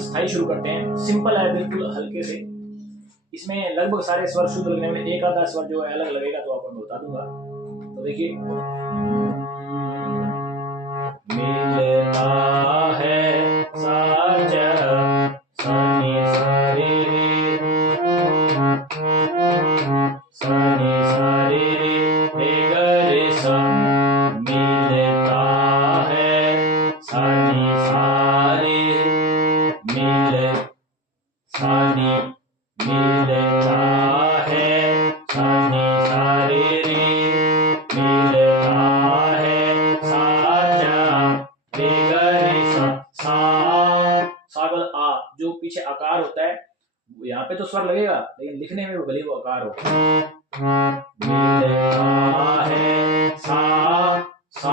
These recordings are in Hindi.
स्थाई शुरू करते हैं। सिंपल है बिल्कुल, हल्के से। इसमें लगभग सारे स्वर शुद्ध लगने में एक आधा स्वर जो है अलग लगेगा, तो आपको मैं बता दूंगा। तो देखिए, मिलता है साजा सनी सारे सनी सारे रे रे सा, मिलता है सनी सारे मिल सनी, मिलता है सनी सारे रे, मिलता है साजा रे रे सा बल आ। जो पीछे आकार होता है, यहाँ पे तो स्वर लगेगा, लेकिन लिखने में भले वो आकार हो। मिलता है सा सा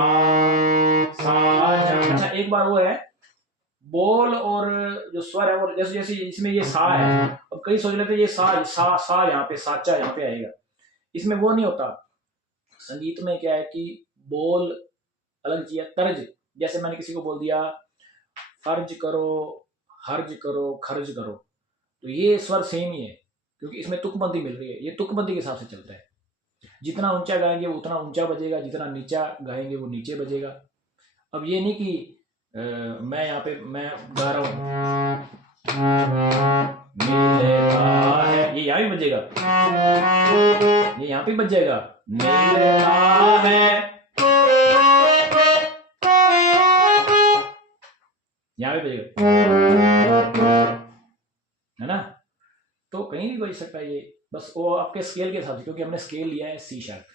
सा। अच्छा, एक बार वो है बोल और जो स्वर है, और जैसे जैसे इसमें ये सा है, अब कई सोच लेते हैं ये सा सा सा यहाँ पे, साचा यहाँ पे आएगा। इसमें वो नहीं होता। संगीत में क्या है कि बोल अलग चीज है, तर्ज। जैसे मैंने किसी को बोल दिया फर्ज करो, हर्ज करो, खर्ज करो, तो ये स्वर सेम ही है, क्योंकि इसमें तुकबंदी मिल रही है। ये तुकबंदी के हिसाब से चलता है। जितना ऊंचा गाएंगे वो उतना ऊंचा बजेगा, जितना नीचा गाएंगे वो नीचे बजेगा। अब ये नहीं कि मैं यहाँ पे मैं गा रहा हूं, मिलता है, ये यहाँ भी बजेगा, ये यहाँ पे बज जाएगा, मिलता है, यहाँ पे बजेगा, है ना। तो कहीं भी बज सकता है ये, बस वो आपके स्केल के हिसाब से, क्योंकि हमने स्केल लिया है सी शार्प।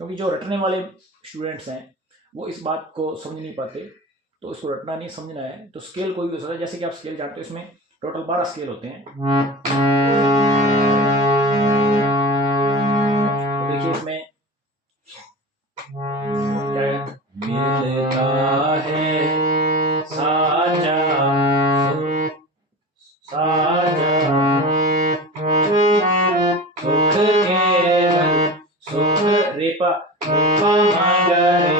क्योंकि जो रटने वाले स्टूडेंट्स हैं वो इस बात को समझ नहीं पाते, तो इसको रटना नहीं, समझना है। तो स्केल कोई भी हो सकता है। जैसे कि आप स्केल जानते हो, इसमें टोटल 12 स्केल होते हैं। तो देखिए इसमें क्या है, मिलता है साजा साजा सुख केवल सुख रेपा रेपा मांगरे,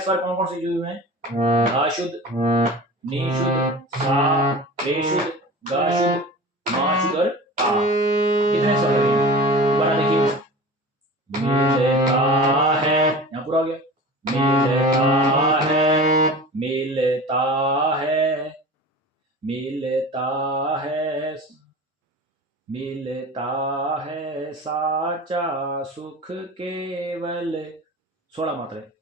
स्वर कौन कौन से यूज हैं? धा शुद्ध, नी शुद्ध, सा, रे शुद्ध, गा शुद्ध, मा शुद्ध और ता। कितने स्वर लगेंगे? दोबारा देखिए, मिलता है, यहाँ पूरा हो गया, मिलता है, मिलता है, मिलता है, मिलता है साचा सुख केवल। 16 मात्रा है,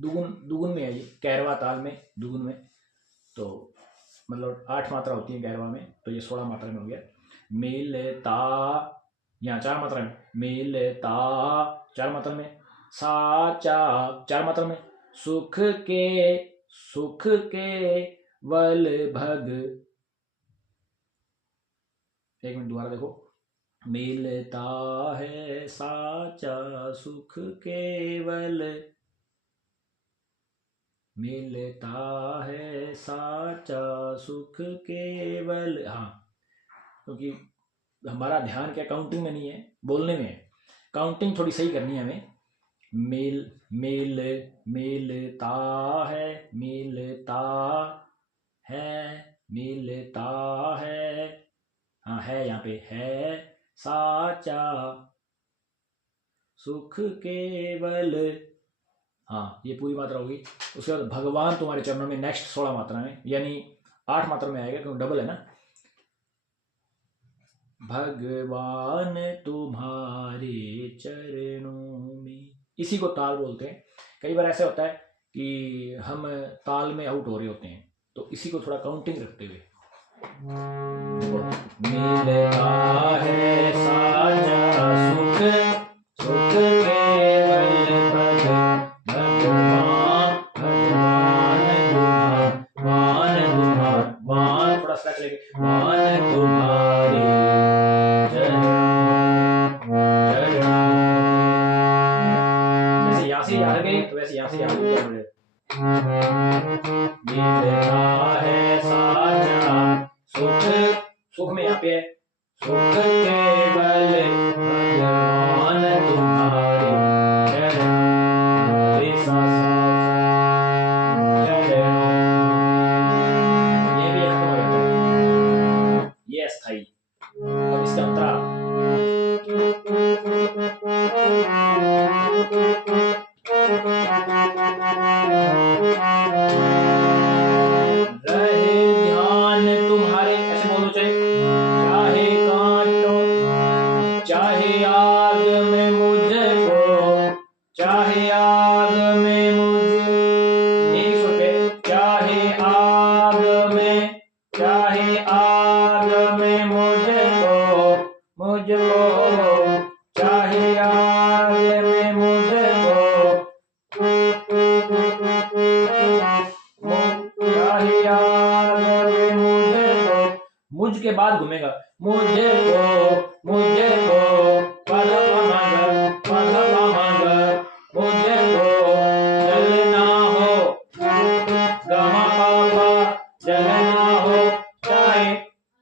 दुगुन में है ये, कैरवा ताल में, दुगुन में। तो मतलब 8 मात्रा होती है कैरवा में, तो ये 16 मात्रा में हो गया। मिलता, यहाँ 4 मात्रा में, मिलता 4 मात्रा में, साचा 4 मात्रा में, सुख के वल भग। एक मिनट दोबारा देखो, मिलता है साचा सुख केवल, मिलता है साचा सुख केवल। हाँ, क्योंकि हमारा ध्यान क्या काउंटिंग में नहीं है, बोलने में है। काउंटिंग थोड़ी सही करनी है हमें। मिलता है, मिलता है, मिलता है, हाँ है यहाँ पे है, साचा सुख केवल। हाँ, ये पूरी मात्रा होगी। उसके बाद भगवान तुम्हारे चरणों में, नेक्स्ट 16 मात्रा में, यानी 8 मात्रा में आएगा, क्योंकि डबल है ना। भगवान तुम्हारे चरणों में, इसी को ताल बोलते हैं। कई बार ऐसा होता है कि हम ताल में आउट हो रहे होते हैं, तो इसी को थोड़ा काउंटिंग रखते हुए, मिलता है साजा सुख, सुख केवल भग यहाँ से यहाँ गए तो वैसे यहाँ से यहाँ क्या बोले, मिलता है साझा सुख, सुख में यहाँ पे है सुख केवल भगवान तुम्हारे चरणों, रे सा चरणों, ये भी खत्म हो जाता है, ये अस्थाई। और इसका अंतरा रहे ध्यान तुम्हारे, ऐसे बोलो चाहे काटो चाहे आग में मुझको, चाहे आग में मुझे, एक सुर पे, चाहे आग में, चाहे आग में मुझको, मुझको, चाहे आग में मुझको, चाहे आग में मुझको, मुझ के बाद घूमेगा, मुझको, मुझको, मुझको जलना हो, गमा पापा जलना हो, चाहे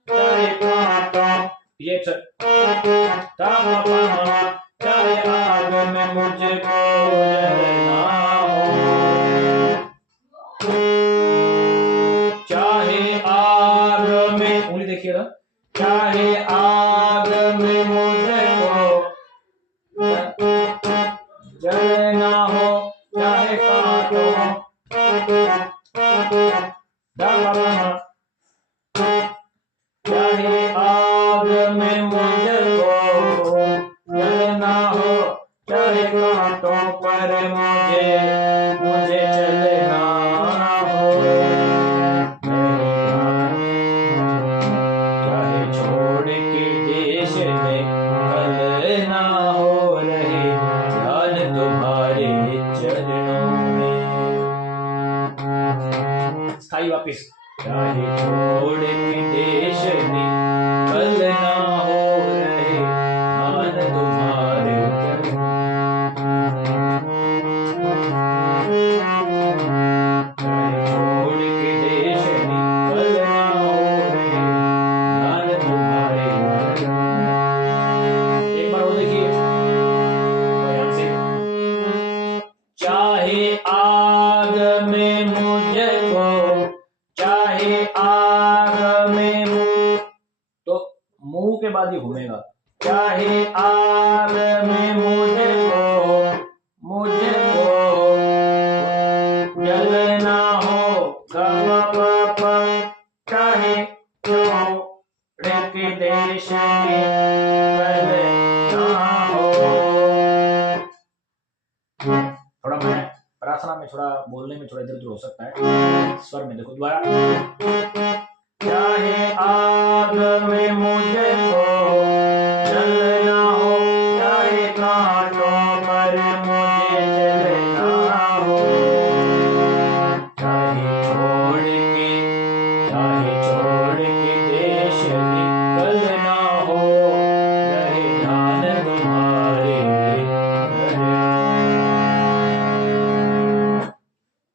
चाहे काटो, ये चाहे आग में मुझको जलना हो, चाहे आग में, उंगली देखिएगा, चाहे आग में मुझको जलना हो, चाहे काटो, चाहे आग में मुझको जलना हो, चाहे काटो पर मुझे मुझे चलना हो, चाहे छोड़ के देश में कल ना हो, रहे ध्यान तुम्हारे चरणों में, स्थाई वापिस, चाहे छोड़ के देश में कल ना हो, रहे ध्यान तुम्हारे चरणों, चाहे छोड़ के देश में कल ना हो, रहे ध्यान तुम्हारे चरणों। एक बार वो देखिए ध्यान से, चाहे आग में मुझको, चाहे आग में मुँह, तो मुंह के बाद ही घूमेगा, चाहे आग में मुझको, मुझको जलना हो, गमा चाहे छोड़ के देश में कल ना हो। थोड़ा मैं प्रार्थना में थोड़ा बोलने में थोड़ा इधर उधर हो सकता है, स्वर में देखो दोबारा, चाहे आग में मुझको जलना हो, चाहे कांटों पर मुझे जलना हो, चाहे छोड़ के देश निकलना हो, रहे ध्यान तुम्हारे।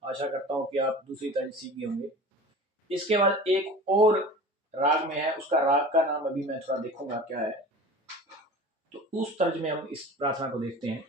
आशा करता हूँ कि आप दूसरी तारीफ सीख गए होंगे। इसके बाद एक और राग में है, उसका राग का नाम अभी मैं थोड़ा देखूंगा क्या है, तो उस तर्ज में हम इस प्रार्थना को देखते हैं।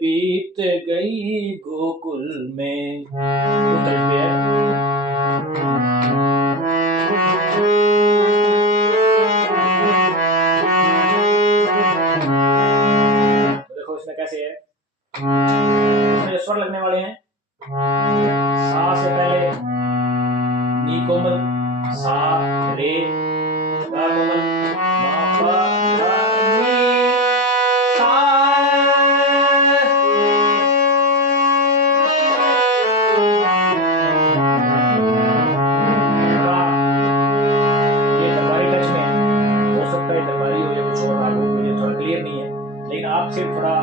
बीत गई गोकुल में, उतर पे इसमें जो स्वर लगने वाले हैं, सा से पहले नी कोमल, सा, रे, गा कोमल, मा, पा, धा, नी, सा। ये दरबारी टच में हो सकता है, दरबारी हो या कुछ और राग हो, मुझे थोड़ा क्लियर नहीं है, लेकिन आप सिर्फ थोड़ा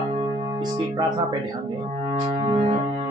इसकी प्रार्थना पे ध्यान दें।